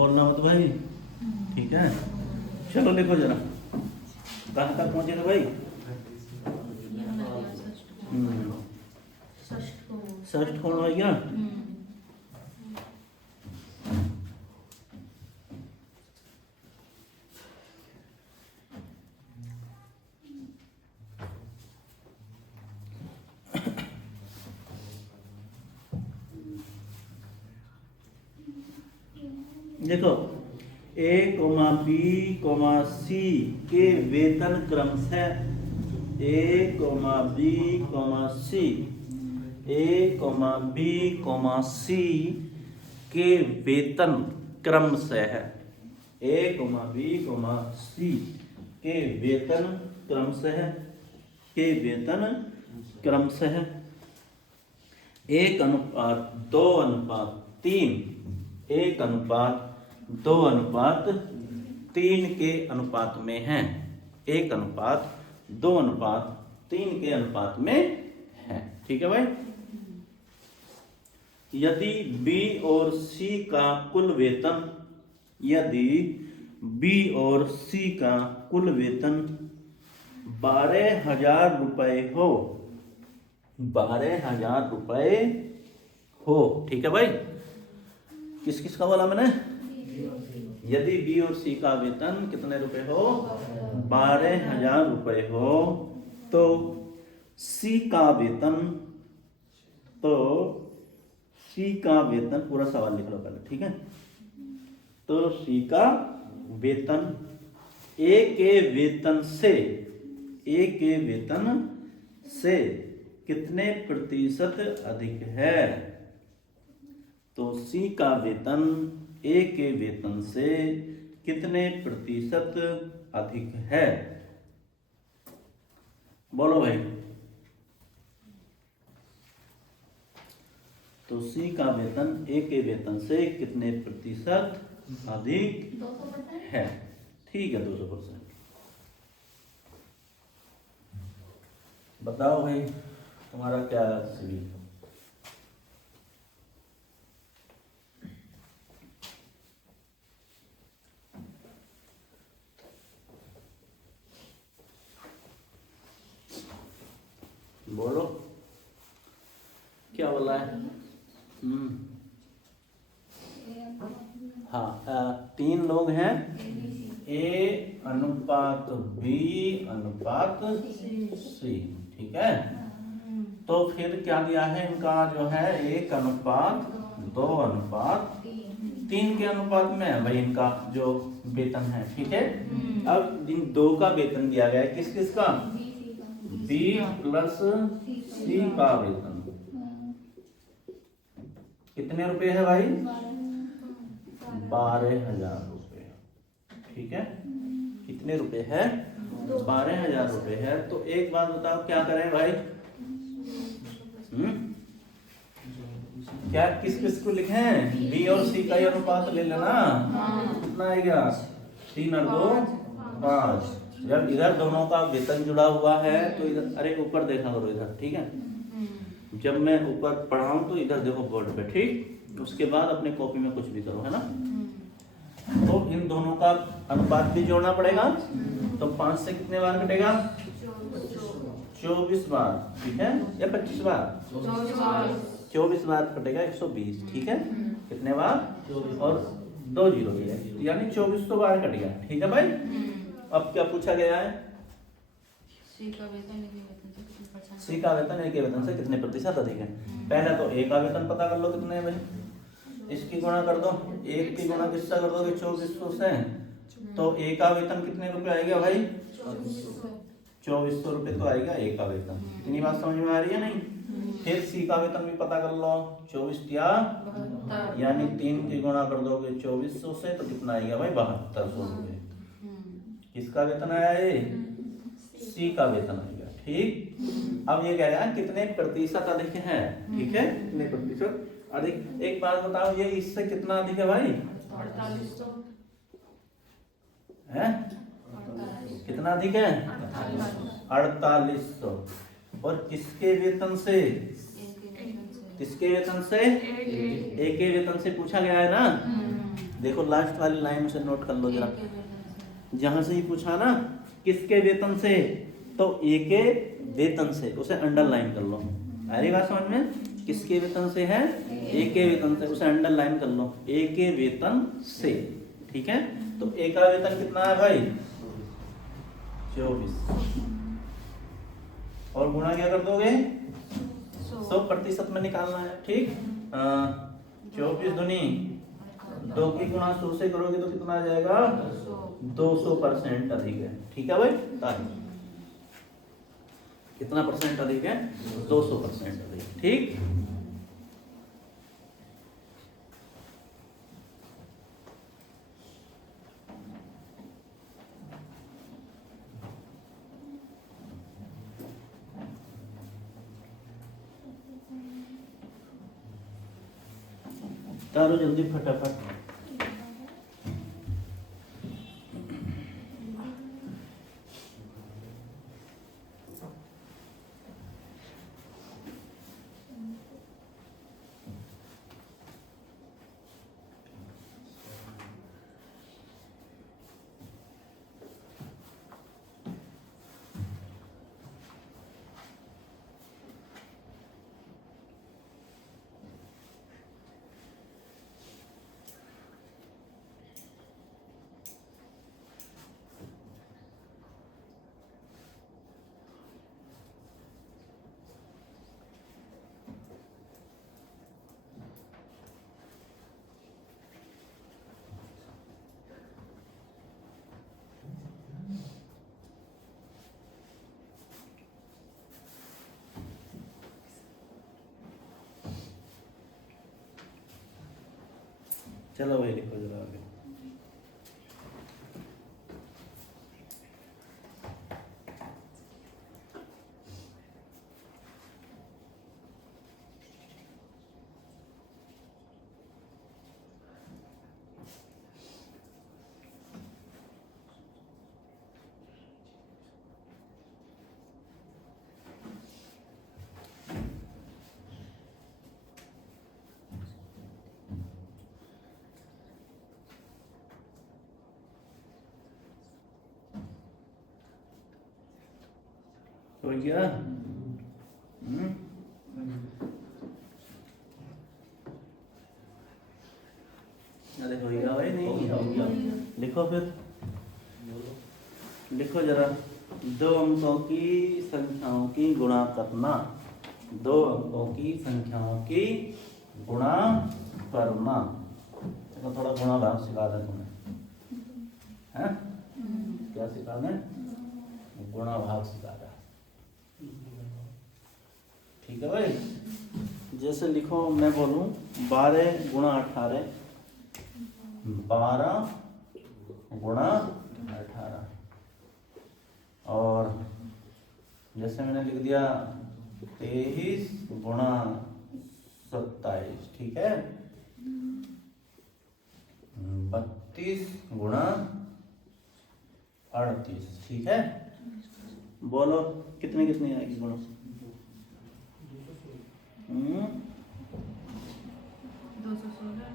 बोलना मत भाई, ठीक है। चलो लिखो जरा, कहाँ तक पहुँचे थे भाई? षष्ठ कोण हो गया। देखो ए कोमा बी कोमा सी के वेतन क्रमशः ए कोमा बी कोमा सी, ए कोमा बी कोमा सी के वेतन क्रमशः, ए कोमा बी कोमा सी के वेतन क्रमशः, के वेतन क्रमशः 1:2:3, 1:2:3 के अनुपात में है, 1:2:3 के अनुपात में है, ठीक है भाई। यदि बी और सी का कुल वेतन, यदि बी और सी का कुल वेतन 12,000 रुपए हो, 12,000 रुपए हो, ठीक है भाई। किस किस का बोला मैंने? यदि बी और सी का वेतन कितने रुपए हो? 12,000 रुपए हो, तो सी का वेतन, तो सी का वेतन, पूरा सवाल लिख लो पहले, ठीक है। तो सी का वेतन ए के वेतन से, ए के वेतन से कितने प्रतिशत अधिक है? तो सी का वेतन ए के वेतन से कितने प्रतिशत अधिक है? बोलो भाई। तो सी का वेतन ए के वेतन से कितने प्रतिशत अधिक है? ठीक है, 200%। बताओ भाई तुम्हारा क्या सही? बोलो क्या बोला है? हाँ, 3 लोग हैं, ए अनुपात बी अनुपात सी, ठीक है। तो फिर क्या दिया है इनका जो है 1:2:3 के अनुपात में है भाई इनका जो वेतन है, ठीक है। अब इन दो का वेतन दिया गया है, किस किस का? बी प्लस सी का वेतन कितने रुपए है भाई? 12,000 रुपए, ठीक है। कितने रुपए है? 12,000 रुपए है। तो एक बात बताओ, क्या करें भाई? क्या किस किस को लिखें? बी और सी का अनुपात ले लेना, कितना आएगा? 3 और 2 5। जब इधर दोनों का वेतन जुड़ा हुआ है तो इधर, अरे ऊपर देखा करो इधर, ठीक है। जब मैं ऊपर पढ़ाऊं तो इधर देखो बोर्ड पे, ठीक। उसके बाद अपने कॉपी में कुछ भी करो, है ना। तो इन दोनों का अनुपात भी जोड़ना पड़ेगा। तो 5 से कितने बार कटेगा? 24 बार, ठीक है, या 25 बार? 24 बार कटेगा, 120, ठीक है। कितने बार? और 2 जीरो भी है, यानी 2400 बार कट गया, ठीक है भाई। अब क्या पूछा गया है? सी का वेतन ए के वेतन से कितने प्रतिशत अधिक है। पहले तो ए का वेतन पता कर लो कितने है भाई, इसकी गुणा कर दो, 1 की गुणा किससे कर दोगे? 2400 से। तो ए का वेतन कितने रुपए आएगा भाई? 2400 रुपए तो आएगा ए का वेतन। इतनी बात समझ में आ रही है नहीं? फिर सी का वेतन भी पता कर लो, 24 या यानी 3 की गुणा कर दोगे 2400 से, तो कितना आएगा भाई? 7200 रुपए। किसका वेतन आया? ये सी का वेतन आएगा, ठीक। अब ये कह रहा है कितने प्रतिशत अधिक है, ठीक है, कितने प्रतिशत अधिक। एक बात बताओ, ये इससे कितना अधिक है भाई? 4800 है। कितना अधिक है? 4800। और किसके वेतन से? किसके वेतन से? ए के वेतन से पूछा गया है ना। देखो लास्ट वाली लाइन उसे नोट कर लो जरा, जहां से ही पूछा ना किसके वेतन से, तो ए के वेतन से, उसे अंडरलाइन कर लो। आ रही बात समझ में? किसके वेतन से है? ए के वेतन से, उसे अंडरलाइन कर लो, ए के वेतन से। ठीक है, तो ए का वेतन कितना है भाई? 24। और गुणा क्या कर दोगे? 100% में निकालना है। ठीक, 24 दूनी 2 की गुणा 100 से करोगे तो कितना आ जाएगा? 200% अधिक है। ठीक है भाई, तारीख कितना परसेंट अधिक है? 200% अधिक। ठीक, तारो जल्दी फटाफट। चलो भाई लिखो जरा आगे। हो गया? अरे हो गया भाई? नहीं हो गया। लिखो फिर, लिखो जरा, 2 अंकों की संख्याओं की गुणा करना। 2 अंकों की संख्याओं की गुणा करना। चलो थोड़ा गुणा भाग सिखा दें तुम्हें, हैं? क्या सिखा दें? गुणा भाग सिखा दें। ठीक है भाई, जैसे लिखो, मैं बोलूं 12 गुणा 18, 12 गुणा 18, और जैसे मैंने लिख दिया 23 गुणा 27। ठीक है, 32 गुणा 38। ठीक है, बोलो कितने कितने आएगी गुणा? 216।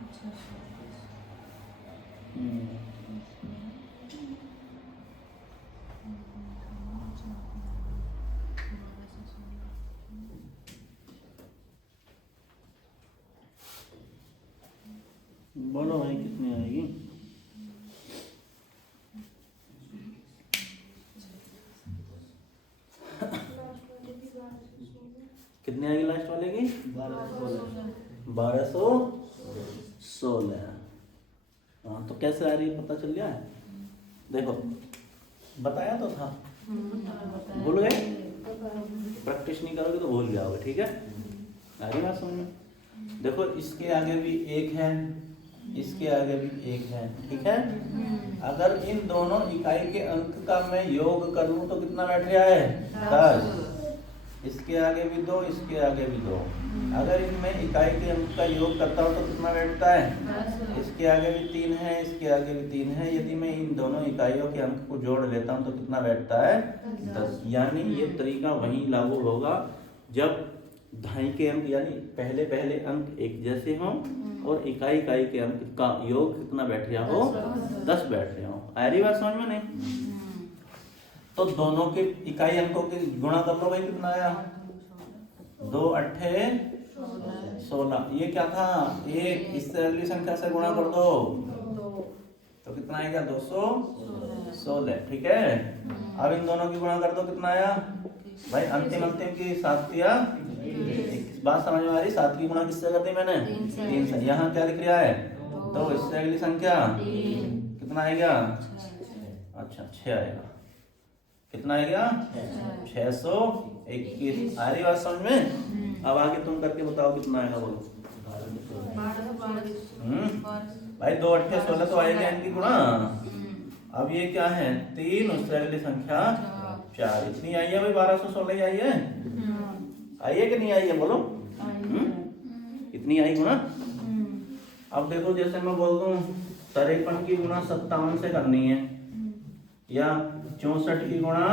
बोलो भाई कितनी आएगी? कितनी आएगी लास्ट वाले की? 1216। हाँ, तो कैसे आ रही है पता चल गया है? देखो बताया तो था, भूल गए? प्रैक्टिस नहीं करोगे तो भूल जाओगे। ठीक है, आ रही बात समझ में? देखो इसके आगे भी 1 है, इसके आगे भी 1 है। ठीक है, अगर इन दोनों इकाई के अंक का मैं योग कर लूं तो कितना बैठ गया है? 10। इसके आगे भी 2, इसके आगे भी 2। अगर इनमें इकाई के अंक का योग करता हूँ तो कितना बैठता है? 10। इसके आगे भी 3 है, इसके आगे भी 3 है। यदि मैं इन दोनों इकाइयों के अंक को जोड़ लेता हूँ तो कितना बैठता है? 10। यानी ये तरीका वहीं लागू होगा जब ढाई के अंक यानी पहले पहले अंक एक जैसे हों और इकाई इकाई के अंक का योग कितना बैठ गया हो? 10 बैठ गया हो। आ रही बात समझ में नहीं? तो दोनों के इकाई अंकों के गुणा कर लो भाई, कितना आया? 2 अट्ठे 16। ये क्या था? एक, इससे अगली संख्या से गुणा कर दो तो कितना आएगा? 216। ठीक है, अब इन दोनों की गुणा कर दो, कितना आया भाई? अंतिम की 7 या बात समझ में आ रही? 7 की गुणा किससे कर दी मैंने? 3 से। यहाँ क्या लिख रहा है? तो इससे अगली संख्या कितना आएगा? अच्छा 6 आएगा। कितना आएगा? 621। आ रही बात समझ में? अब आगे तुम करके बताओ कितना आएगा, बोलो। भाई 2 अट्ठे 16 तो आएगा इनकी गुणा। अब ये क्या है? 3, उससे अगली संख्या 4। इतनी आई है भाई, 1216 आई है। आई है कि नहीं आई है, बोलो। इतनी आई गुणा। अब देखो, जैसे मैं बोल दूं 53 की गुणा 57 से करनी है, या 64 की गुणा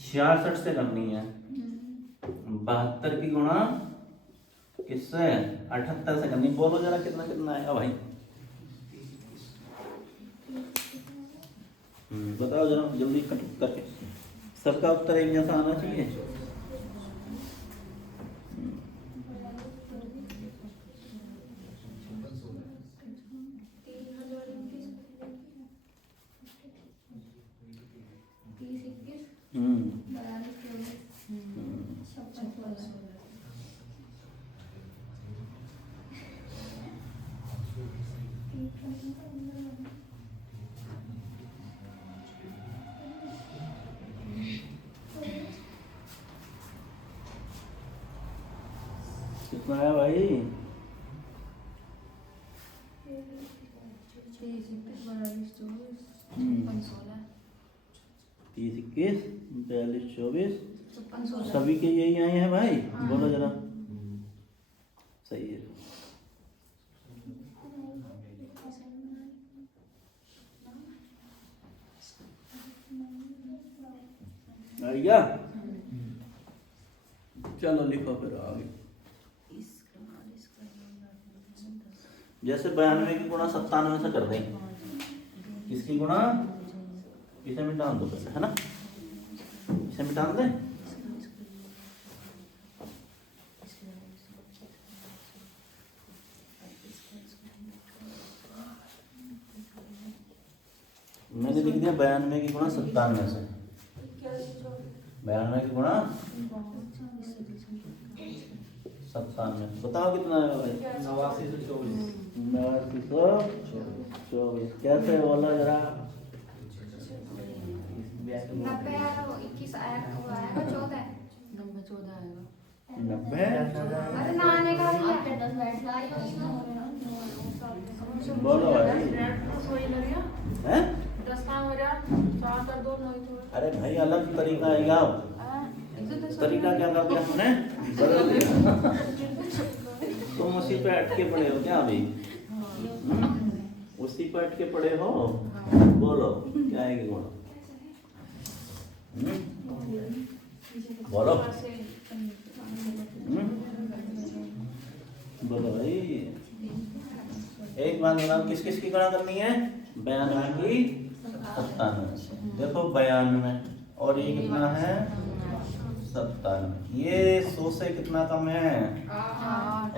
66 से करनी है, 72 की गुणा किससे? 78 से करनी। बोलो जरा कितना कितना आएगा भाई? बताओ जरा जल्दी करके। सबका उत्तर एक जैसा आना चाहिए। कितना है भाई? 30, 21, 42, 24। सभी के यही आए हैं भाई। बोलो जरा। सही है। आइया, चलो लिखो फिर आगे। जैसे 92 की गुणा 97 से कर दें। किसकी गुणा? इसे मिटा दो पहले, है ना? इसे मिटा दें। मैंने लिख दिया 92 की गुणा 97 से। 92 की गुणा 97। बताओ कितना है भाई? 89 से 24। 89 से 24। कैसे बोला जरा? 90 और 21 आएगा 14। 90। अरे नहाने का भी है। 10 बैठ बोलो भाई। हैं? 10 काम हो रहा 4 कर दो 9 तो। अरे भाई अलग तरीका आएगा। तरीका क्या कर दिया हमने? बदल दिया। तुम उसी पे अटके पड़े हो क्या अभी? उसी पे अटके पड़े हो। बोलो क्या आएगी? बोलो। बोलो। बोलो भाई। एक बात बताओ, किस किस की गणना करनी है? 92 की 97। देखो 92 और ये कितना है? 97। ये 100 से कितना कम है?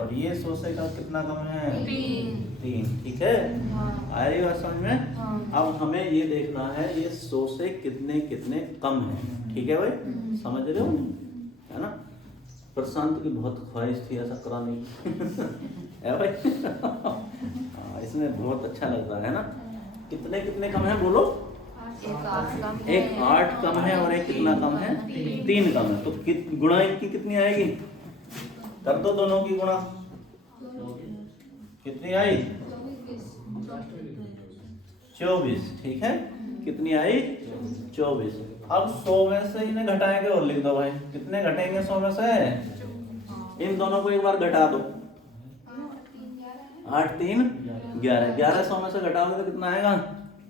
और ये 100 से कितना कम है? 3। ठीक है, आ रही बात समझ में? अब हमें ये देखना है ये 100 से कितने कितने कम है। ठीक है भाई, समझ रहे हो? है ना? प्रशांत की बहुत ख्वाहिश थी ऐसा कराने की। है भाई? इसमें बहुत अच्छा लगता है ना? कितने कितने कम है बोलो? एक 8 कम है और एक कितना कम है? 3 कम है। तो गुणा इनकी कितनी आएगी? कर दो दोनों की गुणा। कितनी आई? 24। ठीक है, कितनी आई? 24। अब 100 में से इन्हें घटाएंगे और लिख दो भाई। कितने घटेंगे 100 में से? इन दोनों को एक बार घटा दो। 8 3 11। 11 100 में से घटाओगे तो कितना आएगा?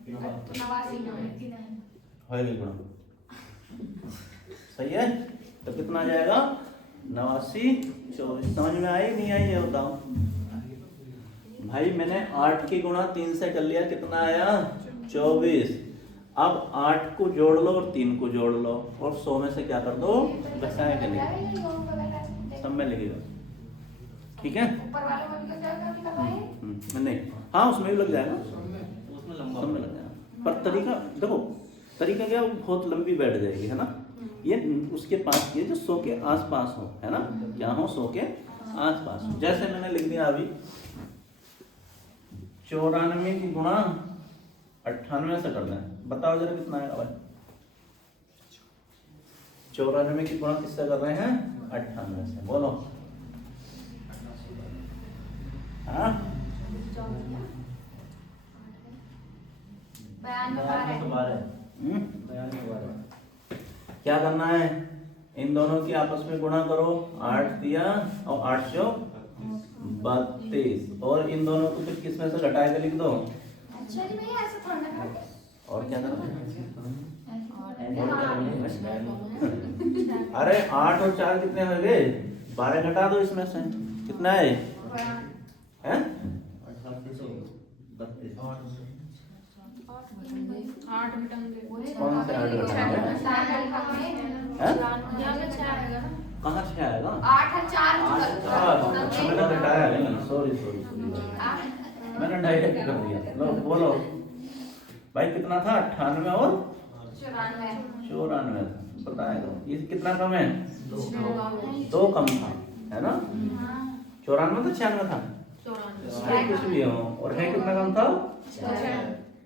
89 गुणा। सही है, तो कितना आ जाएगा? 89 24। समझ में आई नहीं आई ये बताओ भाई। मैंने 8 की गुणा 3 से कर लिया, कितना आया 24। अब 8 को जोड़ लो और 3 को जोड़ लो और 100 में से क्या कर दो, घटाए के लिए, सब में लगेगा। ठीक है ऊपर वाले को भी क्या करवाए? नहीं, हाँ उसमें भी लग जाएगा, उसमें लंबा सब में लग जाएगा। पर तरीका देखो, तरीका क्या, वो बहुत लंबी बैठ जाएगी है ना। ये उसके पास ये जो 100 के आसपास हो, है ना, क्या हो 100 के आसपास। जैसे मैंने लिख दिया अभी 94 की गुणा 98 से कर दें, बताओ जरा कितना आएगा भाई। 94 की गुणा किससे कर रहे हैं, 98 से, बोलो। हाँ 92 क्या करना है, इन दोनों की आपस में गुणा करो, 8 दिया और 8 जो 32, और इन दोनों को फिर किस में से घटा के लिख दो। अच्छा जी भैया ऐसा थोड़ा ना करते। और क्या करना है? हाँ। अरे 8 और 4 कितने हो गए, 12 घटा दो इसमें से, कितना है हैं? 8 घटाएंगे। कौन से 8 घटाएंगे? हैं? कहाँ से आएगा? 8 और 4 अच्छा मैंने घटाया नहीं, सॉरी मैंने डायरेक्ट कर दिया। लो बोलो भाई कितना था, 98 और 94, बताएगा ये कितना कम है, 2 कम था, है ना। 94 था 96 था, चाहे कुछ भी हो, और है कितना कम था,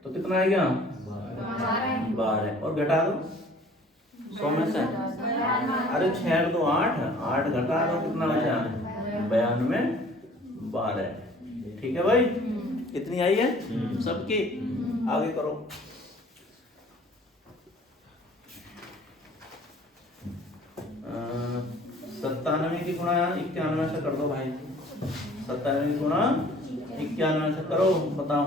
तो कितना आ गया 12, और घटा दो 100 में से। अरे 6 2 8, 8 घटा दो कितना बचा, 92 12। ठीक है भाई, इतनी आई है सबकी। आगे करो। अ, 97 की गुणा 91 से कर दो भाई। 97 की गुणा 91 से करो, बताओ।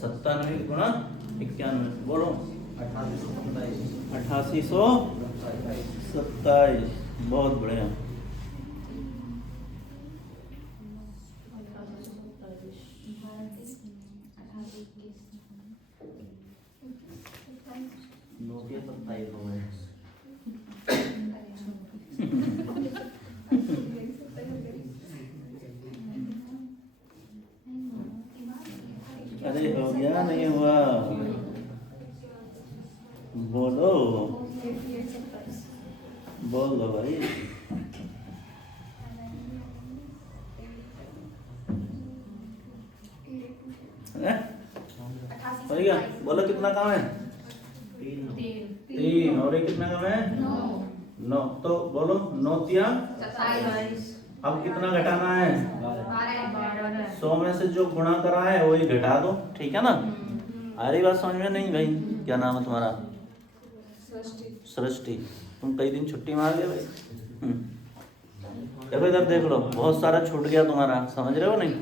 97 की गुणा 91 बोलो। 8827, बहुत बढ़िया। अरे हो गया नहीं हुआ, बोलो बोल दो भाई। हो गया, बोलो कितना कम है, 3, और ये कितना कम है, 9। तो बोलो 9 तिया। अब कितना घटाना है, 100 में से जो गुणा करा है वही घटा दो, ठीक है ना। आ रही बात समझ में नहीं भाई। क्या नाम है तुम्हारा, सृष्टि। तुम कई दिन छुट्टी मार गए भाई। देखो इधर देख लो, बहुत सारा छूट गया तुम्हारा, समझ रहे हो नहीं।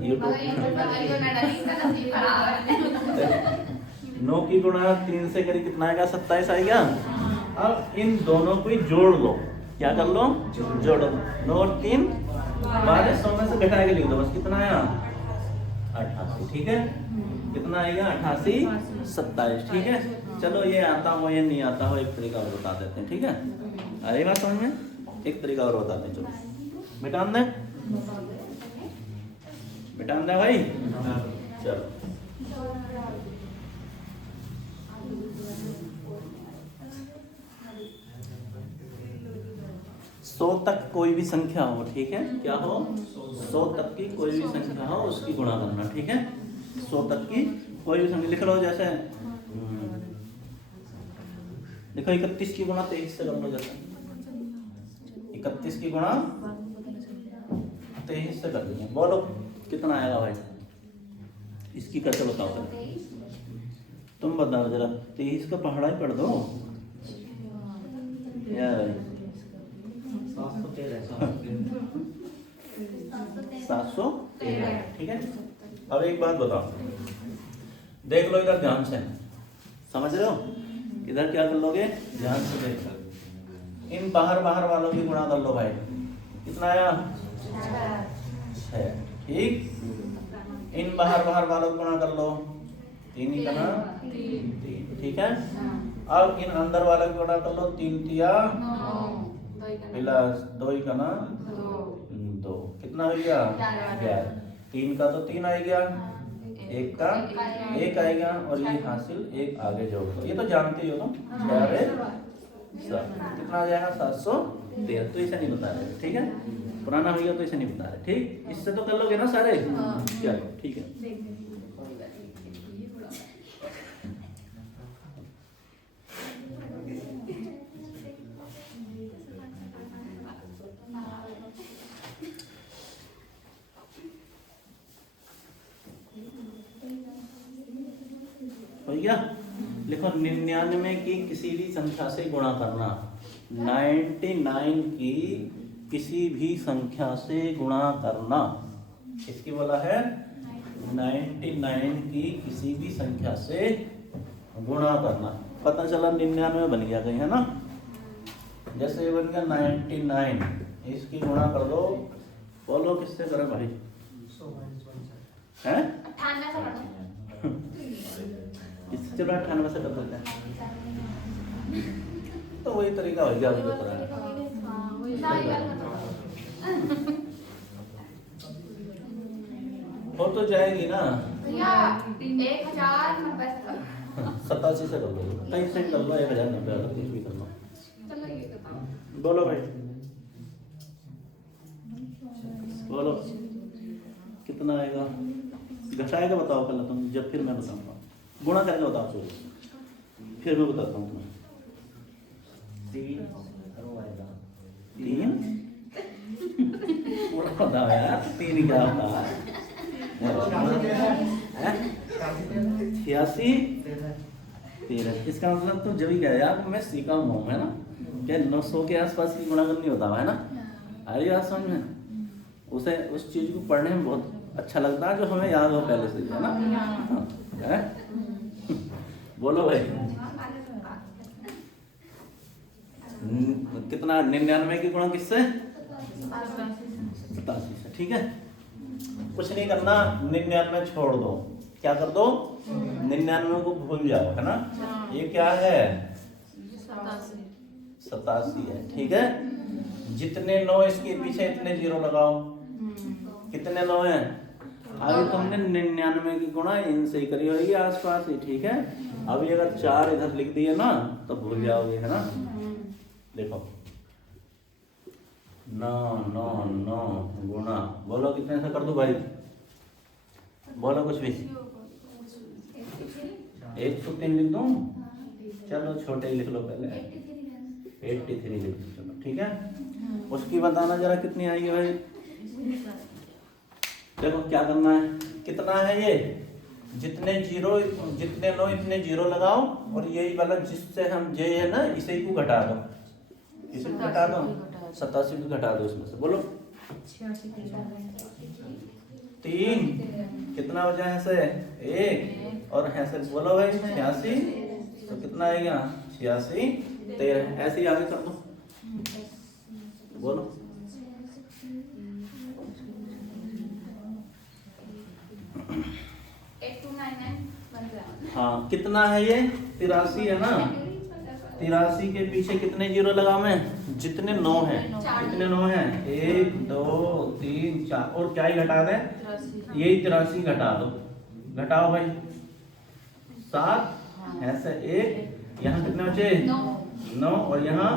यूट्यूब 9 की गुणा 3 से करी कितना आएगा, 27 आएगा। अब इन दोनों को ही जोड़ लो, क्या कर लो, जोड़ लो। 9 और 3 12, 100 में से घटा के लिख दो, बस कितना आया 88। ठीक है, कितना आएगा 88 27। ठीक है, चलो ये आता हो ये नहीं आता हो, एक तरीका और बता देते हैं, ठीक है। अरे बात समझ में, एक तरीका और बताते हैं, चलो मिटान दे, मिटान दे भाई। चलो 100 तक कोई भी संख्या हो, ठीक है, क्या हो, 100 तक की कोई भी संख्या हो उसकी गुणा करना, ठीक है। 100 तक की कोई भी संख्या लिख लो, जैसे देखो 31 की गुणा 23 से कर लो, जैसे 31 की गुणा 23 से कर देंगे, बोलो कितना आएगा भाई। इसकी कैसे बताओ सर, तुम बताओ जरा। 23 का पहाड़ा ही पढ़ दो यार। 713, ठीक है। अब एक बात बताओ, देख लो इधर ध्यान से, समझ रहे हो। इधर क्या कर लोगे, ध्यान से देखो, इन बाहर बाहर वालों की गुणा कर लो भाई, कितना आया 6, ठीक। इन बाहर बाहर वालों को गुणा कर लो, 3 ही करना 3, ठीक है। अब इन अंदर वालों को गुणा कर लो, 3 तिया प्लस 2 ही करना 2, कितना हो गया 11। 3 का तो 3 आ गया, 1 का 1 आएगा, और ये हासिल 1 आगे जोड़ दो, ये तो जानते ही हो तुम, 7 कितना आ जाएगा 713। तो इसे नहीं बता रहे, ठीक है, पुराना हो गया तो इसे नहीं बता रहे, ठीक। इससे तो कर लोगे ना सारे, चलो ठीक है। हो गया, लिखो 99 की किसी भी संख्या से गुणा करना, 99 की किसी भी संख्या से गुणा करना, इसकी बोला है 99 की किसी भी संख्या से गुणा करना। पता चला 99 बन गया कहीं, है ना, जैसे ये बन गया 99, इसकी गुणा कर दो, बोलो किससे करें भाई, हैं 98 से कर दो। इससे चलो 98 से कर देते हैं, तो वही तरीका हो गया अभी जो करा है। हो तो जाएगी ना, 1090 87 से कर लो, कहीं से कर लो, 1090 अगर कुछ भी कर लो। चलो ये बताओ, बोलो भाई, बोलो कितना आएगा, घटाएगा बताओ पहले तुम, जब फिर मैं बताऊंगा, गुणा करके बताओ, चलो फिर मैं बताता हूँ तुम्हें। 3 थोड़ा बताओ यार, 3 क्या होता है, 86 13, इसका मतलब तो जब ही कह यार मैं सीखा हूँ, है ना, क्या 900 के आसपास की गुणा करनी होता है ना, आ रही बात समझ में, उसे उस चीज को पढ़ने में बहुत अच्छा लगता है जो हमें याद हो पहले से, है ना, है? बोलो भाई, कितना 99 की गुणा किससे, 87 से, ठीक है। कुछ नहीं करना, 99 छोड़ दो, क्या कर दो, 99 को भूल जाओ, है ना, ये क्या है 87 है, ठीक है। जितने 9 इसके पीछे इतने 0 लगाओ, कितने 9 हैं, अभी तुमने 99 की गुणा इनसे ही करी होगी आसपास ही, ठीक है। अभी अगर 4 इधर लिख दिए ना तो भूल जाओगे, है ना, देखो 9 9 9 गुणा, बोलो कितने से कर दो भाई, बोलो कुछ भी, 103 लिख दूं, चलो छोटे ही लिख लो पहले, 83 लिख दो, चलो ठीक है। उसकी बताना जरा कितनी आएगी भाई, देखो क्या करना है, कितना है ये, जितने 9 इतने 0 लगाओ, और यही वाला जिससे हम जे है ना, इसे को घटा दो, इसे को घटा दो, 87 को घटा दो इसमें से, बोलो 3 कितना बचा है से 1, और है से बोलो भाई 86, तो कितना आएगा 86 13, ऐसे ही आगे कर दो, बोलो 8299 बन गया, हाँ कितना है ये 83 है ना, 83 के पीछे कितने 0 लगाओ मैं, जितने 9 हैं, कितने 9 हैं, 1 2 3 4, और क्या ही घटा दें, यही 83 घटा दो, घटाओ भाई 7, ऐसे 1, यहाँ कितने बचे 9, और यहाँ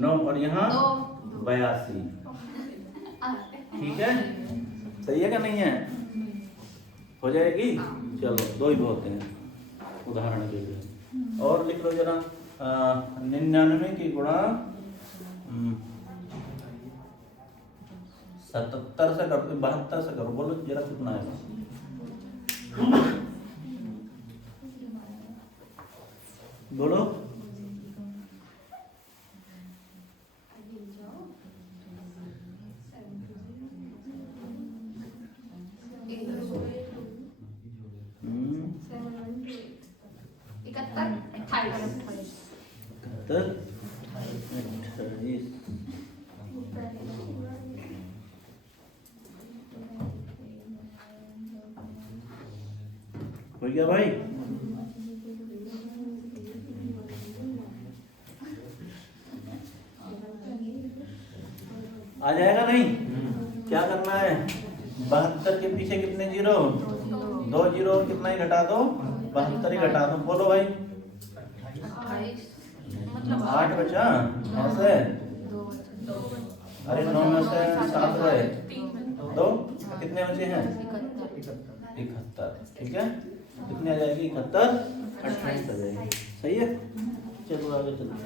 9, और यहाँ 82, ठीक है, सही है क्या नहीं है, हो जाएगी, चलो 2 ही बहुत हैं उदाहरण के लिए। और लिख लो जरा 99 की गुणा 77 से करो, 72 से करो, बोलो जरा कितना है, बोलो इकहत्तर 28 28। हो गया भाई? आ जाएगा नहीं? क्या करना है? 72 के पीछे कितने जीरो? 2 जीरो और कितना ही घटा दो? 72 ही घटा दो। बोलो भाई। 8 बचा ऐसे। अरे 9 में से 7 गए, 2 कितने बचे हैं? 71। ठीक है, कितनी आ जाएगी? 71, 28 आ जाएगी। सही है, चलो आगे चलते हैं।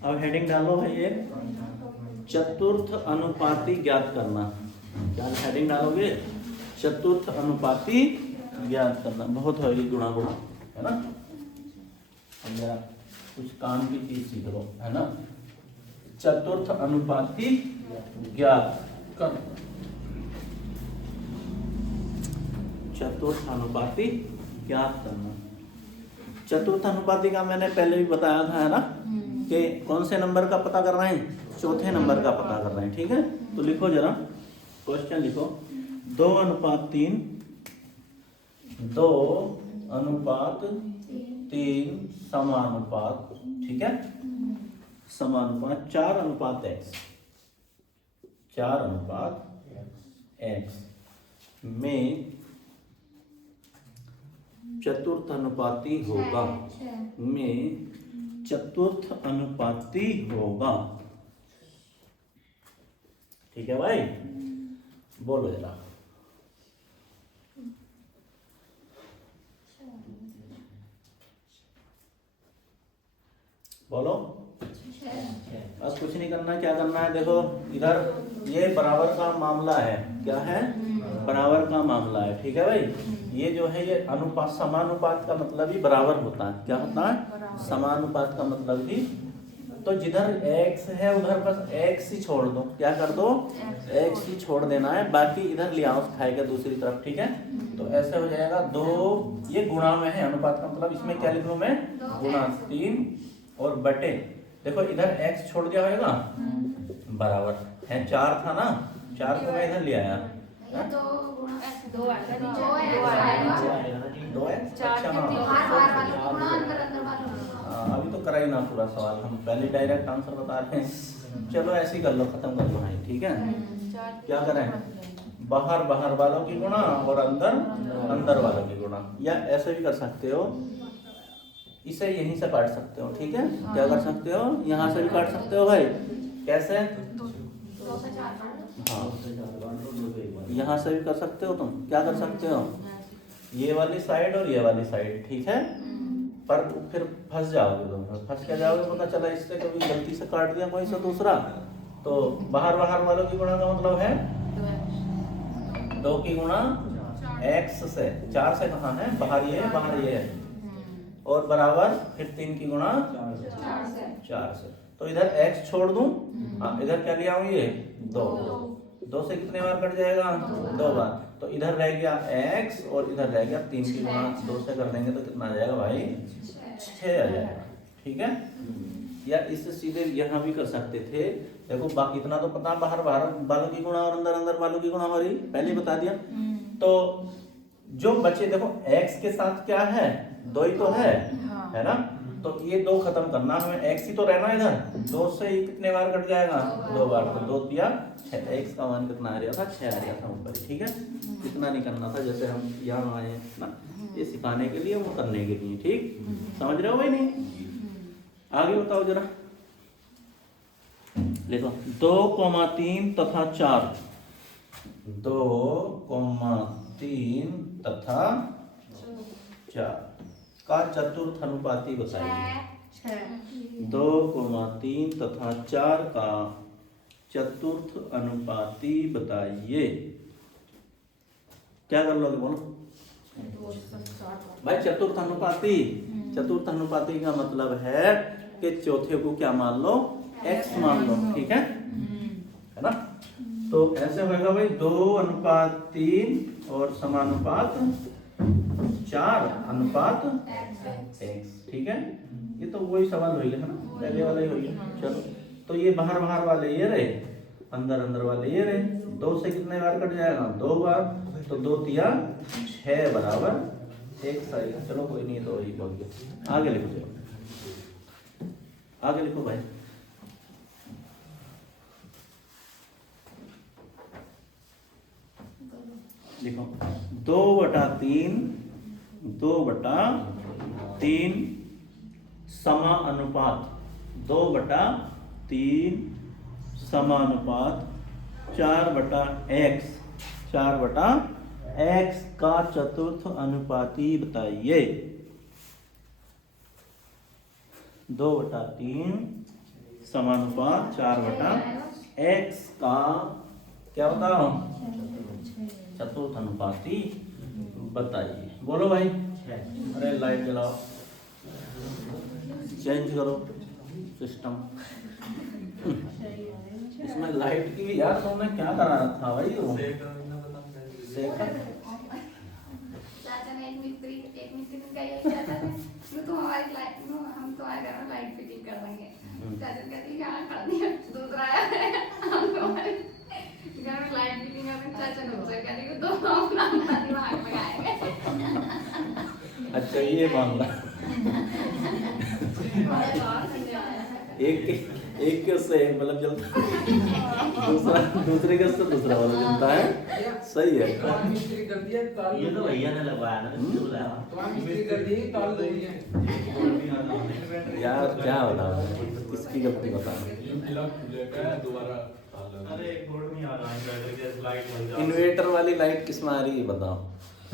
अब हेडिंग डालो भाई, ये चतुर्थ अनुपाती ज्ञात करना। क्या हेडिंग डालोगे? चतुर्थ अनुपाती ज्ञात करना। बहुत होगी गुणा गुणा, है ना? अब जरा कुछ काम की चीज सीख लो, है ना? चतुर्थ अनुपाती ज्ञात करना। चतुर्थ अनुपाती ज्ञात करना। चतुर्थ अनुपाती का मैंने पहले भी बताया था, है ना, कि कौन से नंबर का पता कर रहे हैं? चौथे नंबर का पता कर रहे हैं। ठीक है, तो लिखो जरा, क्वेश्चन लिखो। 2:3, 2:3 समानुपात, ठीक है, समानुपात 4:x, 4:x में चतुर्थ अनुपाती होगा, में चतुर्थ अनुपाती होगा। ठीक है भाई, बोलो जरा। बोलो। बस कुछ नहीं करना। क्या करना है? देखो इधर ये बराबर का मामला है। क्या है? बराबर का मामला है। ठीक है भाई, ये जो है ये अनुपात, समानुपात का मतलब ही बराबर होता है। क्या होता है? समानुपात का मतलब ही। तो जिधर x है उधर बस x ही छोड़ दो। क्या कर दो? x ही छोड़ देना है, बाकी इधर ले आओ खाएगा दूसरी तरफ। ठीक है, तो ऐसे हो जाएगा 2, ये गुणा में है अनुपात का मतलब। इसमें क्या लिख लूं मैं? गुणा 3 और बटे, देखो इधर x छोड़ दिया होगा, बराबर है 4 था ना, 4 को मैं इधर ले आया। 2x। अच्छा हाँ, अभी तो करा ही ना पूरा सवाल, हम पहले डायरेक्ट आंसर बता रहे हैं। चलो ऐसे ही कर लो, खत्म कर लो भाई। ठीक है, क्या करें? बाहर बाहर वालों की गुणा और अंदर अंदर वालों की गुणा, या ऐसे भी कर सकते हो, इसे यहीं से काट सकते हो। ठीक है, क्या कर सकते हो? यहाँ से भी काट सकते हो भाई। कैसे? हाँ, यहाँ से भी कर सकते हो तुम। क्या कर सकते हो? ये वाली साइड और ये वाली साइड। ठीक है, पर फिर फंस जाओगे तुम। फंस क्या जाओगे? पता चला इससे कभी गलती से काट दिया कोई सा दूसरा, तो बाहर बाहर वालों की गुणा का मतलब है 2 की गुणा x से। 4 से कहाँ है? बाहर ये है, बाहर ये है, और बराबर फिर 3 की गुणा 4 से। तो इधर x छोड़ दूं, इधर क्या लिया हूँ? ये 2 से कितने बार कट जाएगा? 2 बार। तो इधर रह गया x और इधर रह गया 3 की गुणा 2 से कर देंगे तो कितना आ जाएगा भाई? 6 आ जाएगा। ठीक है, या इससे सीधे यहाँ भी कर सकते थे। देखो बाकी इतना तो पता, बाहर बाहर वालों की गुणा और अंदर अंदर वालों की गुणा हो रही, पहले बता दिया। तो जो बचे, देखो x के साथ क्या है? 2 ही तो है, है ना? तो ये 2 खत्म करना हमें, x ही तो रहना इधर। 2 से ही कितने बार कट जाएगा? 2 बार। तो 2 दिया 6, x का मान कितना आ रहा था? 6 आ रहा था ऊपर। ठीक है, कितना नहीं करना था, जैसे हम यहाँ आए ना, ये सिखाने के लिए, वो करने के लिए। ठीक, समझ रहे हो भाई? नहीं, आगे बताओ जरा, लिखो 2,3 तथा 4, 2,3 तथा 4 का चतुर्थ अनुपाती बताइए। 2,3 तथा 4 का चतुर्थ अनुपाती बताइए। क्या कर लोगे बोलो भाई? चतुर्थ अनुपाती, चतुर्थ अनुपाती का मतलब है कि चौथे को क्या मान लो? x मान लो, ठीक है ना? तो ऐसे होगा भाई 2:3 और समानुपात 4:x, ठीक है। ये तो वही सवाल हो गया है ना, पहले वाला ही हो गया। चलो, तो ये बाहर बाहर वाले ये रहे, अंदर अंदर वाले ये रहे। 2 से कितने बार कट जाएगा? 2 बार। तो 2 तिया 6 बराबर x आएगा। चलो कोई नहीं, तो वही बोल गया। आगे लिखो, चलो आगे लिखो भाई। लिखो 2/3 समानुपात 2/3 समानुपात 4/x का चतुर्थ अनुपाती बताइए। 2/3 समानुपात 4/x का क्या बताओ? चतुर्थ अनुपाती बताइए। बोलो भाई। अरे लाइट जलाओ, चेंज करो सिस्टम। इसमें लाइट की भी यार तुमने क्या करा था भाई? वो चाचा ने एक मिस्त्री का ये चाचा ने तो हमारी लाइट हम तो आए घर में लाइट फिटिंग कर देंगे। चाचा कहती है यहाँ खड़ा दिया दूसरा आया हम तो घर में लाइट फिटिंग करने चाचा ने उसे कहती है तो हम अपना दिमाग लगाएंगे। अच्छा ये मामला। एक के उससे एक बल्ब जलता है, दूसरे के उससे दूसरा बल्ब जलता है। सही है। ये तो भैया ने लगवाया ना, किसने बुलाया? यार क्या बताओ, किसकी गलती बताओ? अरे कोड नहीं आ रहा इन्वर्टर के लाइट बंद जा। इन्वर्टर वाली लाइट किस में आ रही है बताओ?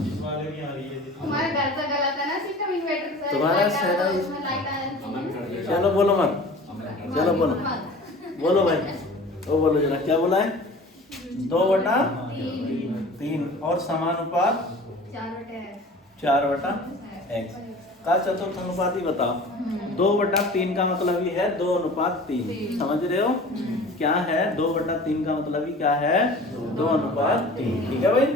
इस वाले में आ रही है। हमारे घर से गलत है ना सिस्टम, इन्वर्टर से तुम्हारा शायद है उसमें लाइट आ जाती है। चलो बोलो मत, चलो बोलो बोलो भाई। वो बोलो जरा, क्या बोला है? 2/3 और समानुपात 4/x का चतुर्थ अनुपाती बताओ। 2/3 का मतलब ही है 2:3। समझ रहे हो क्या है? 2/3 का मतलब ही क्या है? 2:3। ठीक है भाई।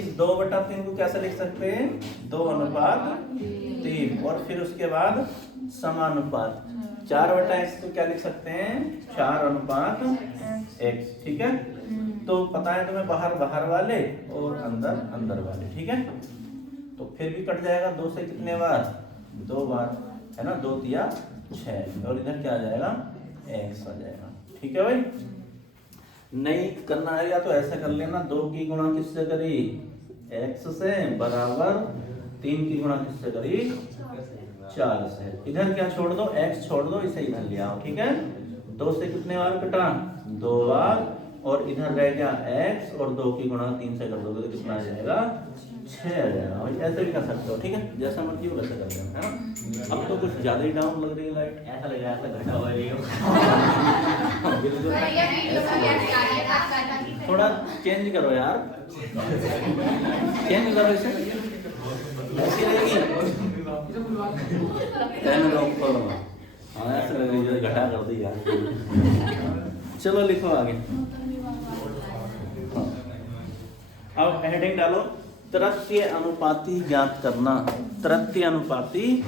इस 2/3 को कैसे लिख सकते हैं? 2:3 और फिर उसके बाद समानुपात 4/x को क्या लिख सकते हैं? 4:x। ठीक है। तो पता है तुम्हें बाहर बाहर वाले और अंदर अंदर वाले, ठीक है। तो फिर भी कट जाएगा 2 से कितने बार? 2 बार, है ना। 2 तिया 6 और इधर क्या आ जाएगा? x आ जाएगा। ठीक है भाई। नहीं करना है या तो ऐसे कर लेना, 2 की गुणा किससे करी? x से बराबर 3 की गुणा किससे करी? 4 से। इधर क्या छोड़ दो? x छोड़ दो, इसे इधर ले आओ। ठीक है। 2 से कितने बार कटा? 2 बार। और इधर रह गया x और 2 की गुणा 3 से कर दोगे तो कितना आ जाएगा? 6 आ जाएगा। ऐसे भी कर सकते हो, ठीक है। जैसा मर्जी हो वैसे कर देना, है ना। अब तो कुछ ज्यादा ही डाउन लग रही है लाइट। ऐसा लग रहा है ऐसा घटा हुआ रही हो। बिल्कुल। ये वीडियो में कैसे आ रही है आपका? थोड़ा चेंज करो यार, चेंज करो इसे, ऐसी रहेगी। कहने दो खोलो। हाँ ऐसे लग रही है, घटा कर दी यार। चलो लिखो आगे। अब हेडिंग डालो, तृतीय अनुपाती ज्ञात करना। तृतीय अनुपाती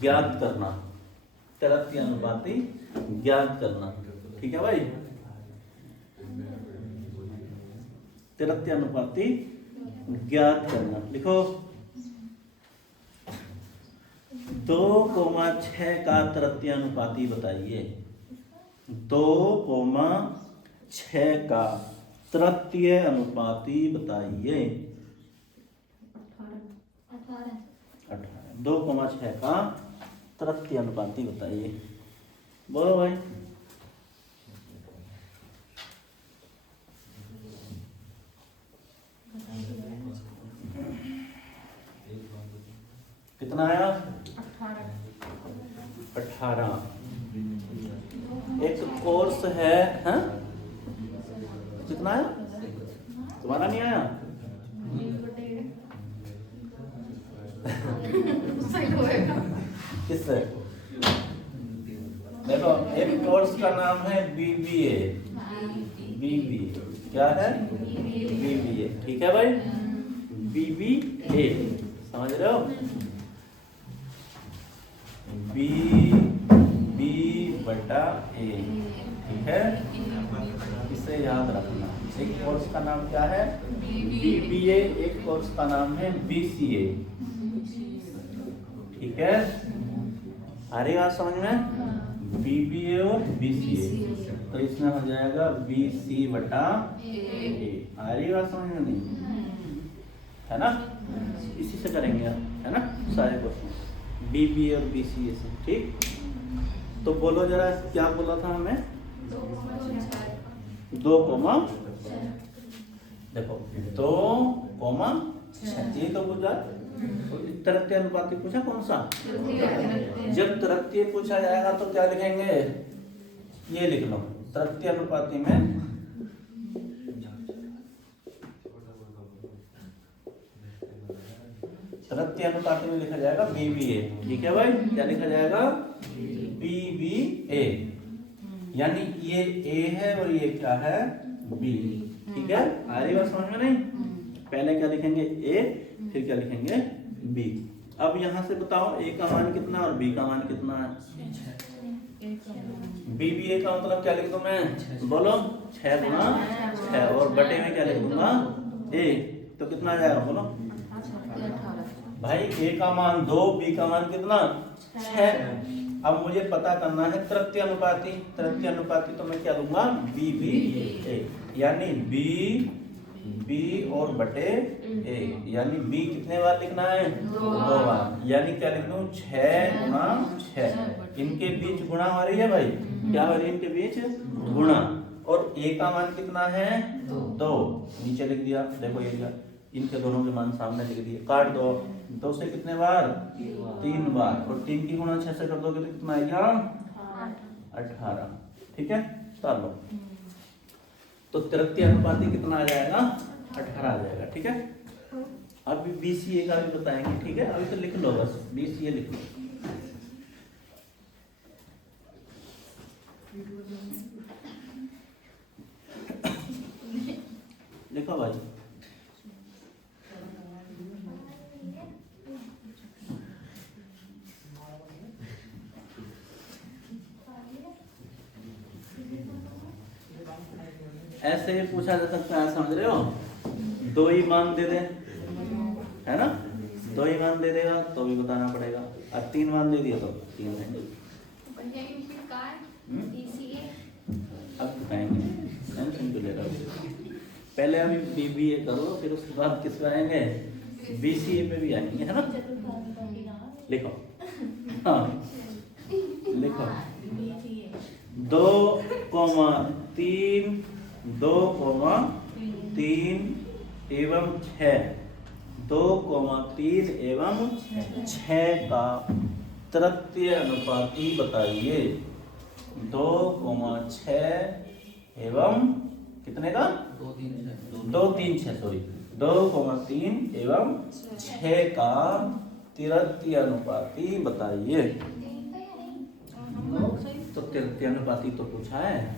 ज्ञात करना। तृतीय अनुपाती ज्ञात करना। ठीक है भाई। तृतीय अनुपाती ज्ञात करना लिखो। 2,6 का तृतीय अनुपाती बताइए। 2,6 का तृतीय अनुपाती बताइए। 2,6 का तृतीय अनुपाती बताइए। बोलो भाई। कितना आया? 18। एक कोर्स है, हाँ? कितना आया? तुम्हारा नहीं आया? सही होएगा। किससे? देखो, एक कोर्स का नाम है BBA। BBA क्या है? BBA, ठीक है भाई? BBA समझ रहे हो? B/A, ठीक है? इसे याद रखना। एक कोर्स का नाम क्या है? BBA। एक कोर्स का नाम है BCA, ठीक है? आ रही बात समझ में? BBA और BCA, तो इसमें हो जाएगा BC/A। आ रही बात समझ में? नहीं है ना? इसी से करेंगे आप, है ना? सारे क्वेश्चन BBA और BCA से, ठीक? तो बोलो जरा, क्या बोला था हमें? 2, देखो 2, ये तो पूछा। तृतीय अनुपाती पूछा, कौन सा? जब तृतीय पूछा जाएगा तो क्या लिखेंगे? ये लिख लो, तृतीय अनुपाती में तृतीय अनुपाती में लिखा जाएगा BBA, ठीक है भाई? क्या लिखा जाएगा? BBA, यानी ये A है और ये क्या है? B, ठीक है? आ रही बात समझ में? नहीं, पहले क्या लिखेंगे? A, फिर क्या लिखेंगे? B। अब यहाँ से बताओ A का मान कितना और B का मान कितना है? BBA का मतलब क्या लिख दूं मैं? बोलो, 6 और बटे में क्या लिख दूंगा? A, तो कितना आ जाएगा? बोलो भाई, A का मान 2, B का मान कितना? 6। अब मुझे पता करना है तृतीय अनुपाती। तृतीय अनुपाती तो मैं क्या लूंगा? BBA, यानी B और बटे A, यानी B कितने बार लिखना है? 2 बार, यानी क्या लिख दूं? 6×6। इनके बीच गुणा हो रही है भाई, क्या हो रही है इनके बीच? गुणा। और A का मान कितना है? 2, नीचे लिख दिया। देखो ये क्या, इनके दोनों के मान सामने लिख दिए। काट दो, 2 से कितने बार? 3 बार, और 3 की गुणा 6 से कर दोगे तो कितना आएगा? 18, ठीक है? चलो, तो तृतीय अनुपाती कितना आ जाएगा? 18 आ जाएगा, ठीक है? अभी BCA का भी बताएंगे, ठीक है? अभी तो लिख लो, बस BCA लिख लो। लिखो भाई। ऐसे भी पूछा जा सकता है, समझ रहे हो? 2 ही मान दे दे, है ना? 2 ही मान दे देगा तो भी बताना पड़ेगा, और 3 मान दे दिया तो 3 है। अब बताएंगे, टेंशन क्यों ले रहे हो? पहले अभी BBA करो, फिर उसके बाद किस पे आएंगे? BCA पे भी आएंगे, है ना? लिखो, हाँ लिखो। 2,3 एवं 6, 2,3 एवं 6 का तृतीय अनुपाती बताइए। 2,6 एवं कितने का? 2,3,6, सॉरी, 2,3 एवं 6 का तृतीय अनुपाती बताइए। तो तृतीय अनुपाती तो पूछा है।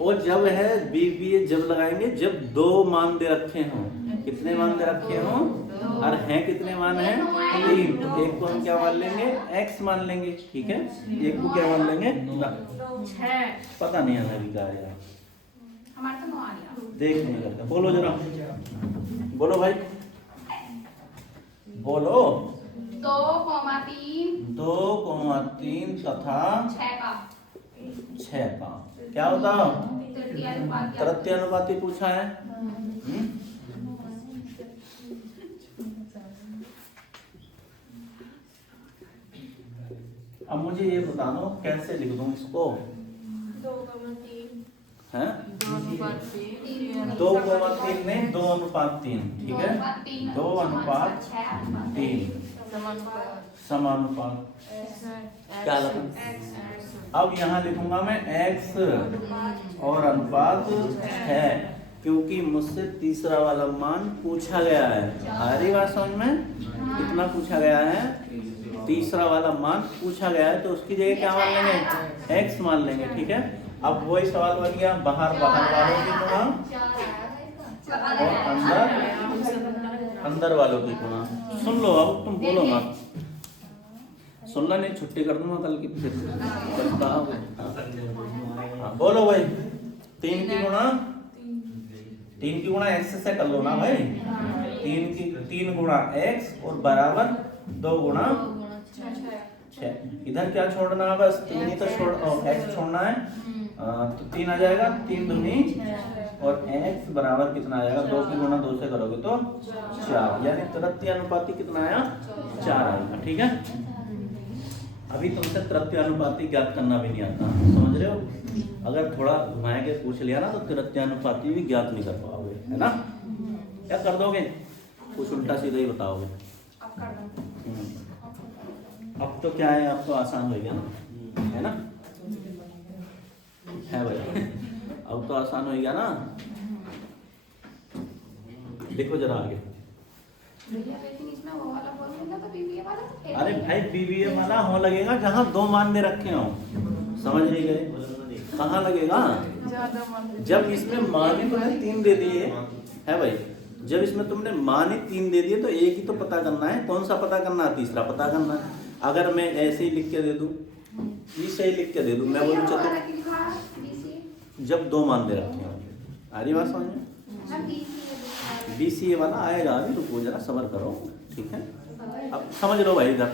और जब है BBA जब लगाएंगे जब 2 मान दे रखे हों। कितने मान दे रखे हों? और हैं कितने मान हैं? 3। तो एक को हम क्या मान लेंगे? X मान लेंगे, ठीक है? एक को क्या मान लेंगे? पता नहीं है अभी क्या आएगा, देख नहीं लगता। बोलो जरा, बोलो भाई, बोलो। 2,3 तथा 6 का क्या होता? तृतीय अनुपाती पूछा है। अब मुझे ये बता दो कैसे लिख दूं इसको? 2,3 हैं? 2,3 नहीं 2:3, ठीक है, 2:3 समानुपात। क्या लगा? अब यहाँ लिखूंगा मैं x और अनुपात है, क्योंकि मुझसे तीसरा वाला मान पूछा गया है। आ रही बात समझ में? कितना पूछा गया है? तीसरा वाला मान पूछा गया है, तो उसकी जगह क्या मान लेंगे? x मान लेंगे, ठीक है। अब वही सवाल बन गया, बाहर बाहर वालों की गुणा और अंदर वालों की गुणा। सुन लो, अब तुम बोलो मत, सुनना नहीं, छुट्टी कर दूंगा कल की। फिर बोलो भाई, 3 की गुणा x से कर लो ना भाई। 3 गुणा x और बराबर 2 गुणा 6। इधर क्या छोड़ना है? बस 3 ही तो x छोड़ना है, तो 3 आ जाएगा, 3 दूनी और x बराबर कितना आ जाएगा? 2 की गुणा 2 से करोगे तो 4, यानी तृतीय अनुपाती कितना आया? 4 आएगा, ठीक है। अभी तुमसे तृतीय अनुपाती ज्ञात करना भी नहीं आता, समझ रहे हो? अगर थोड़ा घुमाए के पूछ लिया ना तो तृतीय अनुपाती भी ज्ञात नहीं कर पाओगे, है ना? क्या कर दोगे? कुछ उल्टा सीधा ही बताओगे। अब तो क्या है, अब तो आसान हो गया ना, है ना? है भाई, अब तो आसान हो गया ना। देखो जरा आगे। लेकिन इसमें वो वाला बोलोगे ना तो बीबीए वाला। अरे भाई बीबीए वाला हो लगेगा जहाँ 2 मान दे रखे हो, समझ नहीं गए? कहाँ लगेगा? जब इसमें मान ही तुमने 3 दे दिए है भाई, जब इसमें तुमने मान ही 3 दे दिए तो एक ही तो पता करना है। कौन सा पता करना है? तीसरा पता करना है। अगर मैं ऐसे ही लिख के दे दूं, इसे ही लिख के दे दूं, मैं बोलूं चलो जब 2 मान दे रखे हो, आ रही बात समझ में? BCA वाला आएगा, अभी रुको जरा, सब्र करो, ठीक है। अब समझ लो भाई, इधर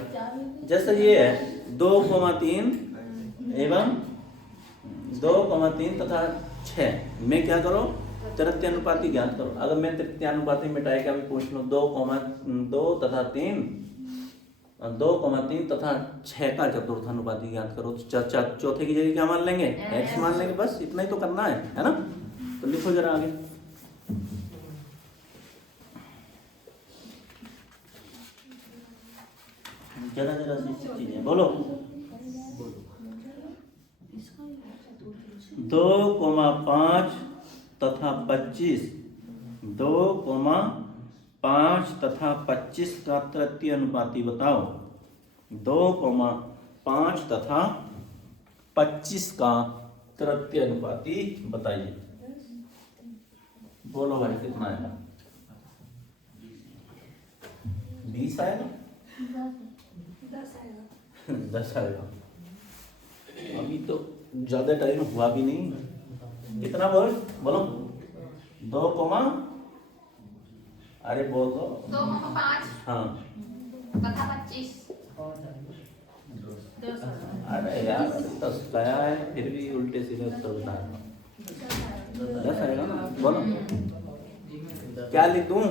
जैसे ये है 2,3 एवं 2,3 तथा 6 में क्या करो? तृतीय अनुपाती ज्ञात करो। अगर मैं तृतीय अनुपाती मिटाई का भी पूछ लूं, 2,2 तथा 3 तथा 6 का चतुर्थ अनुपाती ज्ञात करो। चौथे की जगह क्या मान लेंगे? x मान लेंगे, बस इतना ही तो करना है ना? तो लिखो जरा आगे। जरा जरा सी चीजें बोलो। 2,5 तथा 25, 2,5 तथा 25 का तृतीय अनुपाती बताओ। 2,5 तथा 25 का तृतीय अनुपाती बताइए। बोलो भाई, कितना आएगा? 20 आएगा? 10 आएगा। अभी तो ज्यादा टाइम हुआ भी नहीं। कितना बोलो? 2, अरे बोल दो। 2,5 हाँ तथा 25। अरे यार 10 लाया है, फिर भी उल्टे सीधे उत्तर बता रहा हूँ। 10 आएगा ना? बोलो क्या लिख दूं?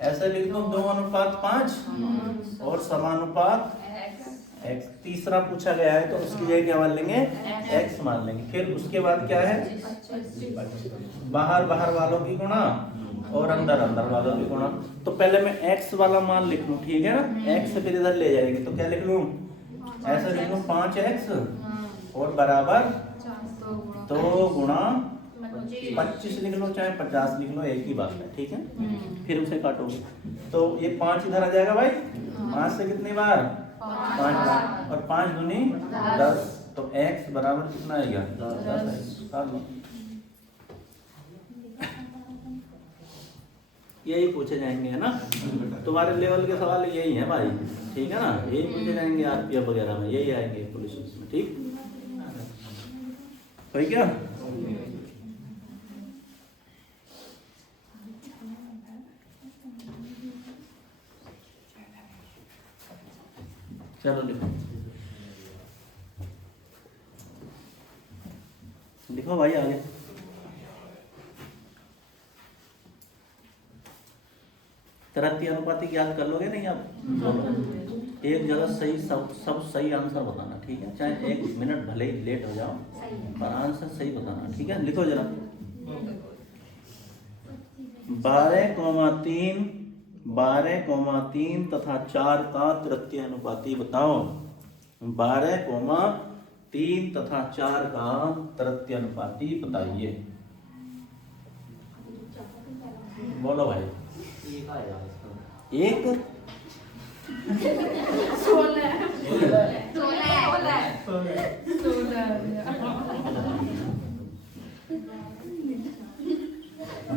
ऐसे लिख दूं 2:5 और समानुपात x। तीसरा पूछा गया है तो उसकी जगह क्या मान लेंगे? x मान लेंगे। फिर उसके बाद क्या है? बाहर बाहर वालों की गुणा और अंदर अंदर वालों की गुणा। तो पहले मैं x वाला मान लिख लूं, ठीक है ना? x से फिर इधर ले जाएंगे तो क्या लिख लूं? ऐसे लिख लूं 5x और बराबर 2 गुणा 25 लिख लो चाहे 50 लिख लो, एक ही बात है, ठीक है। फिर उसे काटोगे तो ये 5 इधर आ जाएगा भाई। 5 से कितनी बार? 5 बार, और 5 दूनी 10, तो x बराबर कितना आएगा? 10। यही पूछे जाएंगे, है ना? तुम्हारे लेवल के सवाल यही है भाई, ठीक है ना? यही पूछे जाएंगे RPF वगैरह में, यही आएंगे पुलिस में, ठीक है क्या? चलो लिखो भाई आगे। तृतीय अनुपाती याद कर लोगे नहीं आप? एक जगह सही सब सही आंसर बताना, ठीक है? चाहे 1 मिनट भले ही लेट हो जाओ, पर आंसर सही बताना, ठीक है? लिखो जरा 12,3 तथा 4 का तृतीय अनुपाती बताओ। 12,3 तथा 4 का तृतीय अनुपाती बताइए। बोलो भाई। ये का आएगा इसका? एक 16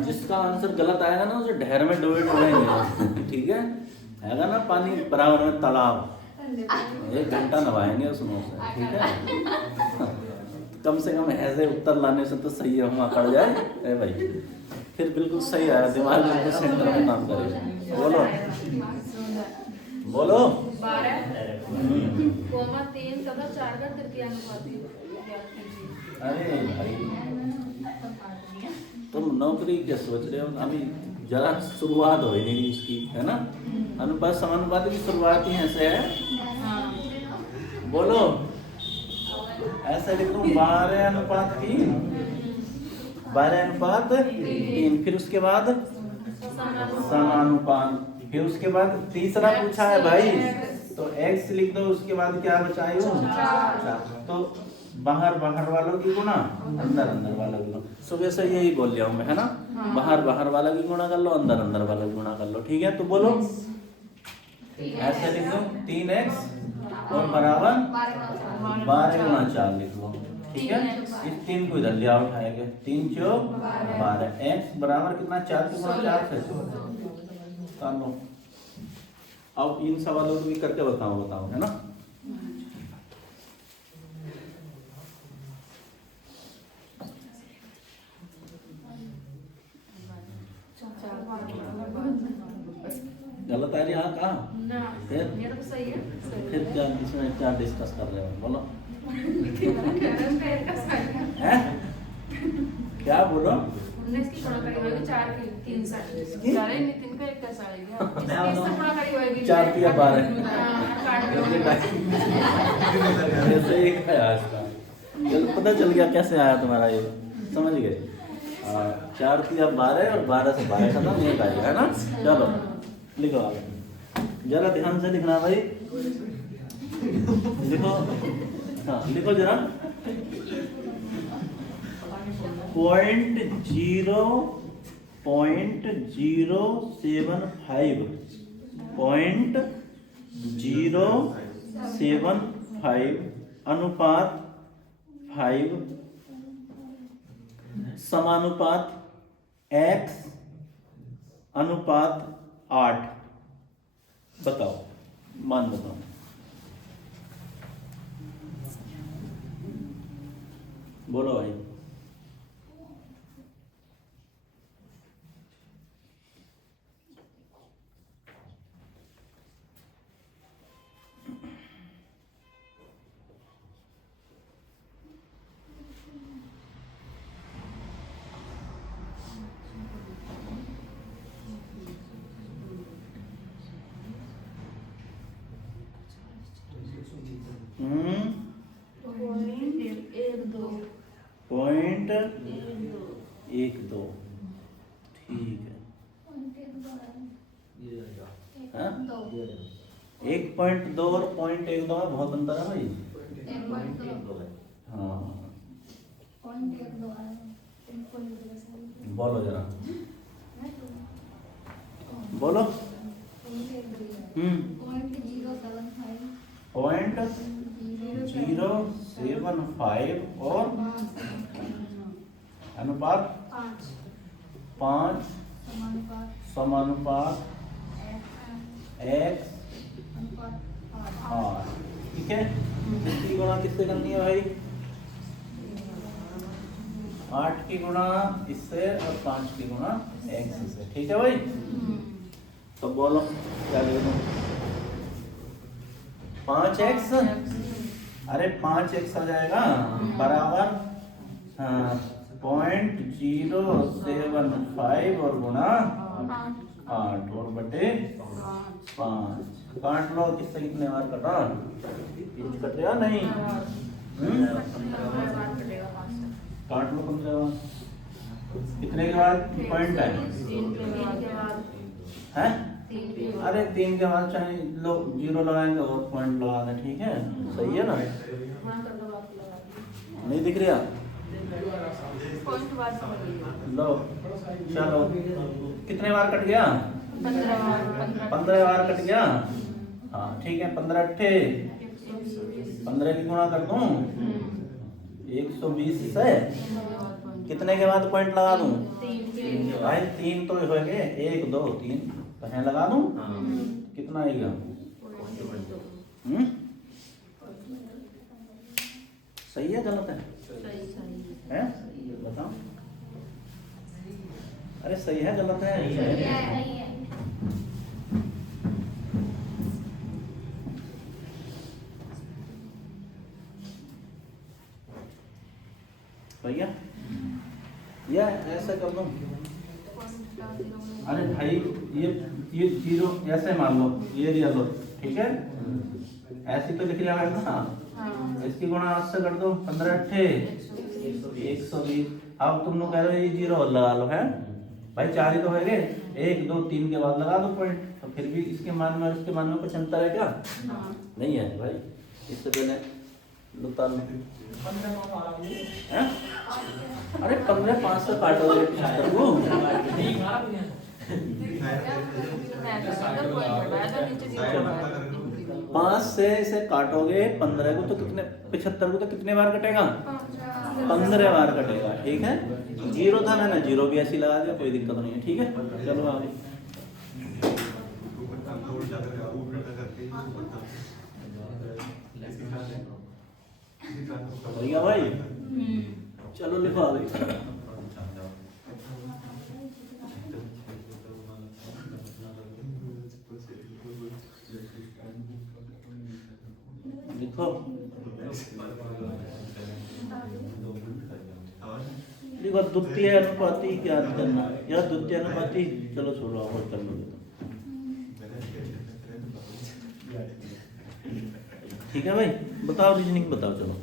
जिसका आंसर गलत आएगा ना उसे ढेर में डोबे डोबेंगे, ठीक है? आएगा ना पानी बराबर में तालाब, 1 घंटा नवाएंगे उसमें से, ठीक है? कम से कम ऐसे उत्तर लाने से तो सही हम पड़ जाए ए भाई, फिर बिल्कुल सही आया, दिमाग बिल्कुल सेंटर में काम करेगा। बोलो बोलो। 12,3 तथा 4 का तृतीयानुपाती ज्ञात कीजिए। अरे भाई तुम नौकरी क्या सोच रहे हो? अभी जरा शुरुआत हो ही नहीं इसकी, है ना? अनुपात समानुपात की शुरुआत ही ऐसे है। बोलो ऐसे लिख दूं 12:3, 12:3, फिर उसके बाद समानुपात, फिर उसके बाद तीसरा पूछा है भाई तो x लिख दो, उसके बाद क्या बचाए हो? 4। तो बाहर वालों की गुणा, अंदर वालों की गुणा। सुबह से यही बोल लिया हूँ मैं, है ना? बाहर वाला की गुणा कर लो, अंदर वाला की गुणा कर लो, ठीक है? तो बोलो ऐसे लिख दो 3x और बराबर 12 × 4 लिख लो, ठीक है? इस 3 को इधर ले आओ, उठाएंगे 3 × 12, x बराबर कितना? 4 की गुणा 4 से कर लो। अब इन सवालों को भी करके बताओ, है ना? गलत है यहाँ कहाँ? फिर मेरा तो सही है। फिर क्या इसमें क्या डिस्कस कर रहे हो? बोलो हैं? क्या बोलो? 19 की गुणा करी होगी 4 की 3 से। सारे नितिन का एक कैसा आएगा? 30 से गुणा करी होगी 4 × 12 काट लो। ऐसे ही आया इसका। चलो पता चल गया कैसे आया तुम्हारा ये, समझ गए? 4 × 12 और 12 से 12 खत्म, ये आएगा, है ना? चलो लिखो आगे, जरा ध्यान से लिखना भाई, लिखो। हाँ लिखो जरा 0.075 अनुपात 5 समानुपात x अनुपात 8 बताओ, मान बताओ। बोलो भाई। पॉइंट 1 2, ठीक है। हाँ? 1.2 और 0.12 में बहुत अंतर है भाई। हाँ बोलो जरा, बोलो। 0.075 और अनुपात 5 समानुपात x 8, ठीक है? किसकी गुणा किससे करनी है भाई? 8 की गुणा इससे और 5 की गुणा x से, ठीक है भाई? तो बोलो क्या लिखूं? 5x, अरे 5x आ जाएगा बराबर 0.075 और गुणा हाँ 8 और बटे 5 काट लो, किससे कितने बार कटा, इंच कट गया नहीं, काट लो 15 बार, कितने के बाद पॉइंट है, हैं? अरे 3 के बाद चाहे लोग 0 लगाएंगे और पॉइंट लगा दें, ठीक है, सही है ना, नहीं दिख रहा, लो चलो, कितने बार कट गया, 15 बार कट गया, हाँ ठीक है, 15 अट्ठे 15 की गुणा कर दूं 120 से, कितने के बाद पॉइंट लगा दूं, भाई 3 तो हो गए, 1 2 3 तो है लगा दूं, कितना आएगा, सही है गलत है, हैं बताओ, अरे सही है गलत है, सही है भैया या ऐसा कर दो, अरे भाई ये 0 ऐसे मान लो, ये लिया लो, ठीक है, ऐसे तो लिख लिया है ना, इसकी गुणा 8 से कर दो, 15 अट्ठे 120, अब तुम लोग कह रहे हो ये 0 लगा लो, है भाई 4 ही तो है, 1 2 3 के बाद लगा दो पॉइंट, तो फिर भी इसके मान में और इसके मान में कुछ अंतर है क्या, नहीं है भाई, इससे पहले लुटा लो, हैं? अरे 15 5 से काटोगे 75 को, 5 से इसे काटोगे 15 को तो कितने, 75 को तो कितने बार कटेगा, 15 बार कटेगा, ठीक है, 0 था ना 0 भी ऐसी लगा दिया, कोई दिक्कत नहीं है, ठीक है, चलो आगे, भैया भाई चलो लिखवा दे, लिखो, देखो द्वितीय अनुपाती क्या करना, या द्वितीय अनुपाती, चलो छोड़ो और कर लो, ठीक है भाई, बताओ रीजनिंग बताओ, चलो